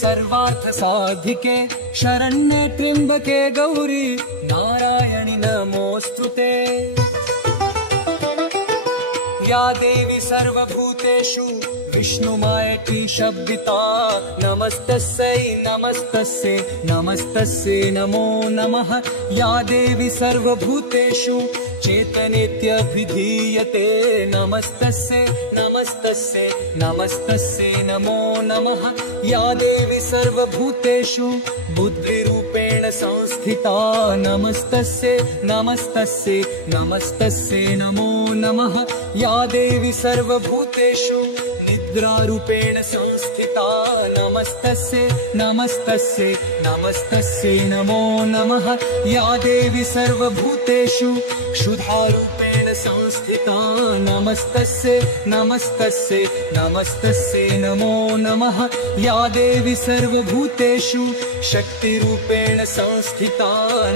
सर्वार्थसाधिके शरण्ये त्र्यम्बके गौरी नारायणि नमोऽस्तुते। या देवी सर्वभूतेषु विष्णुमायेति शब्दिता नमस्तस्यै नमस्तस्यै नमस्तस्यै नमो नमः। या देवी सर्वभूतेषु चेतनेत्यभिधीयते नमस्तस्यै नमस्तस्यै नमस्तस्यै नमो नमः। या देवी सर्वभूतेषु बुद्धिरूपेण संस्थिता नमस्तस्यै नमस्तस्यै नमस्तस्यै नमो नमः। या देवी सर्वभूतेषु निद्रारूपेण संस्थिता नमस्तस्यै नमस्तस्यै नमस्तस्यै नमो नमः। या देवी सर्वभूतेषु क्षुधारूपेण संस्थिता नमस्तस्यै नमस्तस्यै नमस्तस्यै नमो नमः। या देवी सर्वभूतेषु शक्तिरूपेण संस्थिता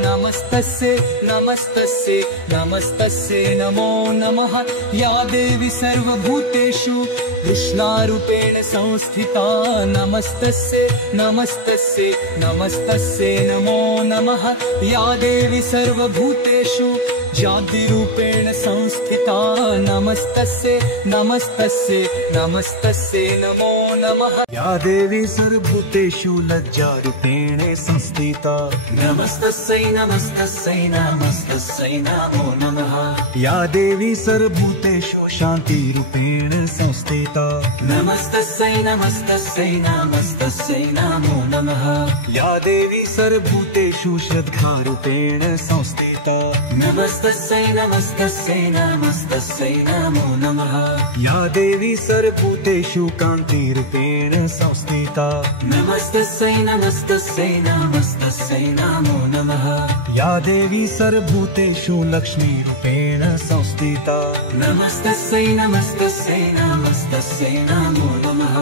नमस्तस्यै नमस्तस्यै नमस्तस्यै नमो नमः। या देवी सर्वभूतेषु कृष्णारूपेण संस्थिता नमस्तस्यै नमस्तस्यै नमस्तस्यै नमो नमः। या देवी सर्वभूतेषु जातिरूपेण संस्थिता नमस्तस्यै नमस्तस्यै नमस्तस्यै नमो नमः। या देवी सर्वभूतेषु लज्जारूपेण संस्थिता नमस्तस्यै नमस्तस्यै नमस्तस्यै नमो नमः। या देवी सर्वभूतेषु शान्तिरूपेण संस्थिता नमस्तस्यै नमस्तस्यै नमस्तस्यै नमो नमः। या देवी सर्वभूतेषु श्रद्धारूपेण संस्थिता नमस्तस्यै नमस्तस्यै नमस्तस्यै नमो नमः। या देवी सर्वभूतेषु कान्तिरूपेण संस्थिता नमस्तस्यै नमस्तस्यै नमस्तस्यै नमो नमः। या देवी सर्वभूतेषु लक्ष्मीरूपेण संस्थिता नमस्तस्यै नमस्तस्यै नमस्तस्यै नमो नमः।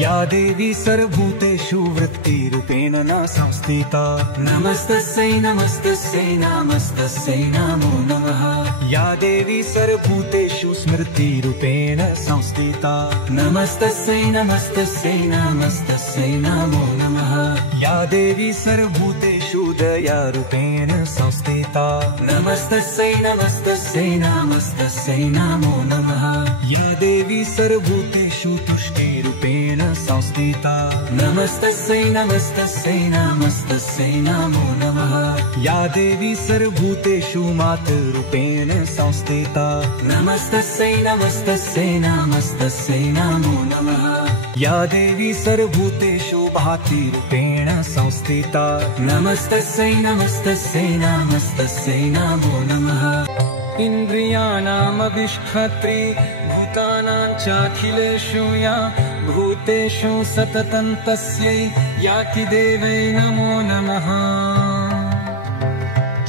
या देवी सर्वभूतेषु वृत्तिरूपेण न संस्थिता नमस्तस्यै नमस्तस्यै नमस्तस्यै नमो नमः। या देवी सर्वभूतेषु स्मृतिरूपेण संस्थिता नमस्तस्यै नमस्तस्यै नमस्तस्यै नमो नमः। या देवी सर्वभूतेषु दयारूपेण संस्थिता नमस्तस्यै नमस्तस्यै नमस्तस्यै नमो नमः। या देवी सर्वभूतेषु तुष्टिरूपेण संस्थिता नमस्तस्यै नमस्तस्यै नमस्तस्यै नमो नमः। या देवी सर्वभूतेषु मातृरूपेण संस्थिता नमस्तस्यै नमस्तस्यै नमस्तस्यै नमो नमः। या देवी सर्वभूतेषु भातिरूपेण संस्थिता नमस्तस्यै नमस्तस्यै नमस्तस्यै नमो नमः। इन्द्रियाणामधिष्ठात्री भूतानां चाखिलेषु या भूतेषु सततं तस्यै याति देवै नमो नमः।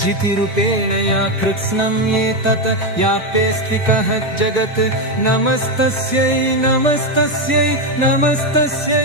जितिरूपेण या कृत्स्नं एतत् याप्येऽस्तिकः जगत् नमस्तस्यै नमस्तस्यै नमस्तस्यै